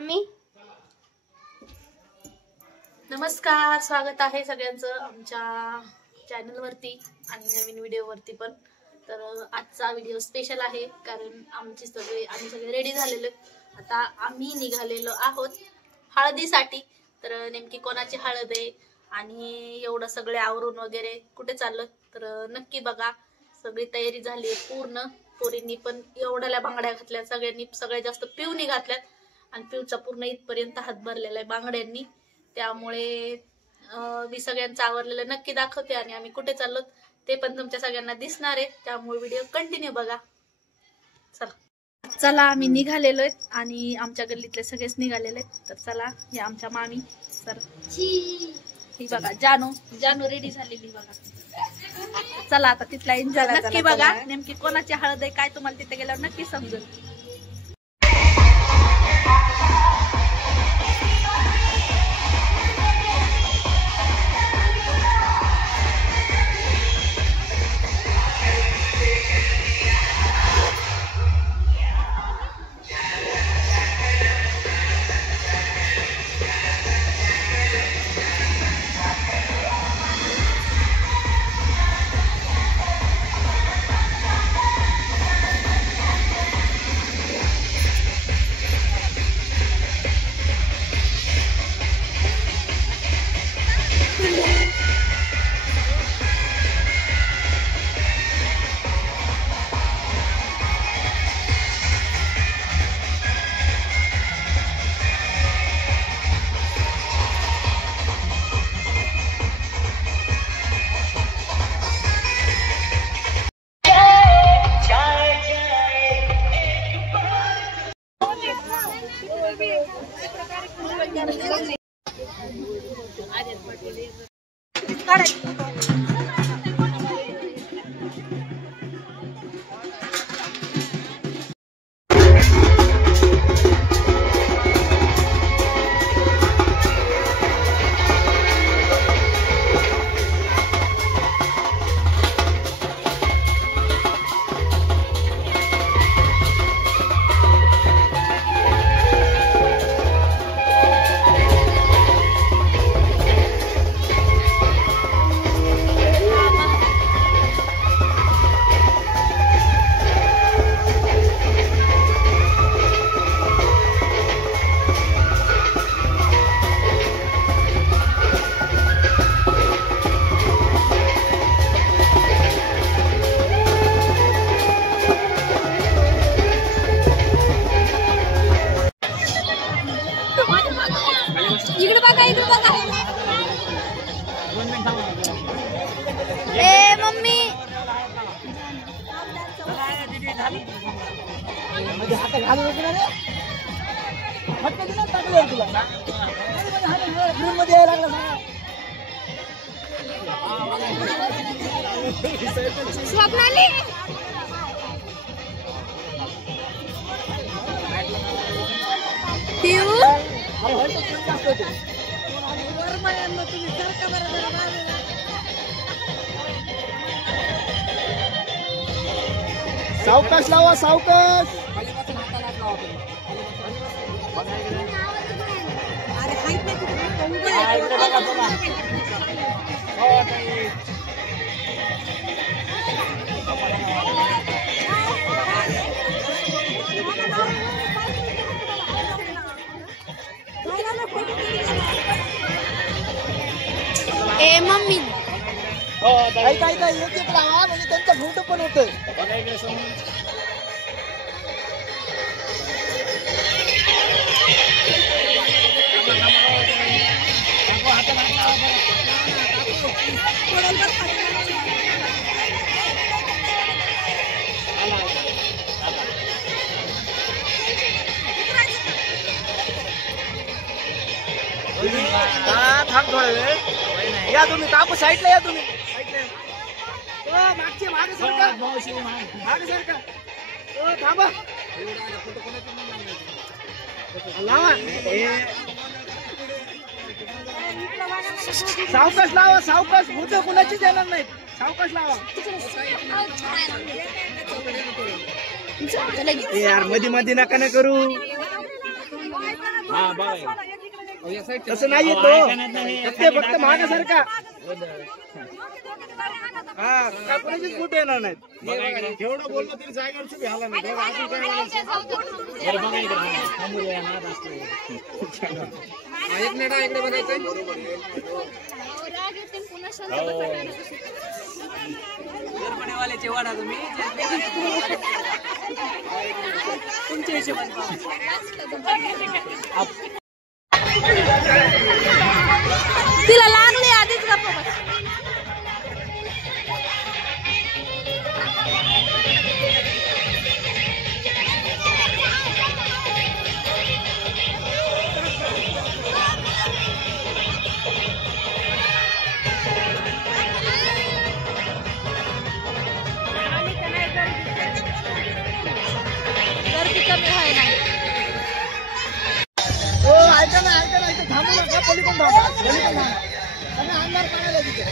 मी नमस्कार, स्वागत आहे सगळ्यांचं आमच्या चॅनल वरती आणि नवीन व्हिडिओ वरती पण। तर आजचा व्हिडिओ स्पेशल आहे कारण आम्ही सगळे रेडी झालेलो। आता आम्ही निघालेलो आहोत हळदीसाठी। तर नेमकी कोणाची हळद आहे आणि एवढं सगळे आवरून वगैरे कुठे चाललो तर नक्की बघा। सगळी तयारी झाली आहे पूर्ण। पोरींनी पण एवढ्याला बांगड्या घातल्या, सगळ्यांनी सगळ्यात जास्त पिवणी घातल्यात आणि पिवचा पूर्ण इथपर्यंत हात भरलेला आहे बांगड्यांनी। त्यामुळे मी सगळ्यांचं आवरलेलं नक्की दाखवते आणि आम्ही कुठे चाललो ते पण तुमच्या सगळ्यांना दिसणार आहे। त्यामुळे व्हिडिओ कंटिन्यू बघा। चला आम्ही निघालेलो आहेत आणि आमच्या गल्लीतले सगळेच निघालेले आहेत। तर चला, हे आमच्या मामी सर ही बघा, जानू रेडी झालेली बघा। चला आता तिथला एन्जॉय नक्की बघा। नेमकी कोणाची हळद आहे काय तुम्हाला तिथे गेल्यावर नक्की समजेल। स्वप्नाली सावकाश लावा, सावकाश। ए मम्मी काही एक एक लावा म्हणजे त्यांचा फोटो पण होतोय। थांब थोडा वेळ, या तुम्ही कापूस साईडला या तुम्ही साईडला। मागचे मागे सरका, मागे सरका। थांबा, लावा सावकाश लावा, सावकाश। भूत कुणाचीच येणार नाहीत, सावकाश लावा। यार मध्ये मध्ये नका न करू। तसं नाही येतो फक्त मागासारखा हा का कोणाचीच फोटो येणार नाहीत एवढं बोललो तरी जागेवर चुकी आला नाही अजून काय एक मिनिट इकडे बघायचं वाल्याचे वाडा तुम्ही तुमच्या हिशोबाने तिला लागली आधीच गप्पा बस. गर्दी कमी व्हाय नाही. ऐका ना इथे थांबू नका पलीकडून थांबा आणि अंधार काढायला तिथे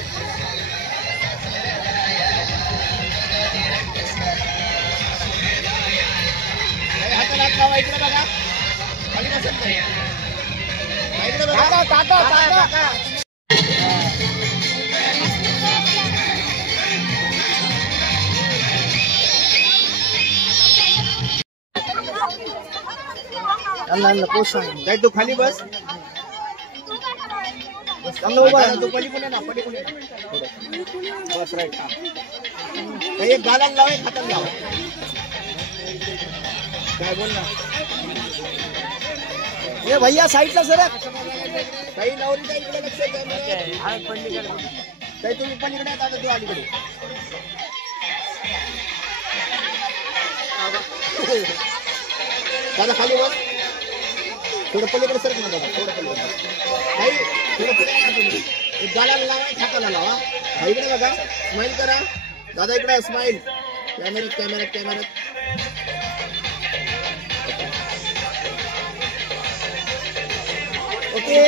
हाताला हात लावा इकडे बघा खाली बसेल इकडे बघा काका अल्ला पोषण काय तू खाली बस चांगलं उभा राहा तू पलीकडे ना बस राईट एक गालाला लावा एक हाताला लावा काय बोल ना ए भैया साईडला सरक काही नवरीच्या इकडे लक्ष द्या काही तुम्ही पलीकडे आता तू अलीकडे दादा खाली बस थोडं पलीकडे सरक ना दादा थोडं पलीकडे काही थोडं पलीकडे गालाला लावा छाताला लावा इकडे बघा स्माइल करा दादा इकडे स्माइल कॅमेऱ्यात ओके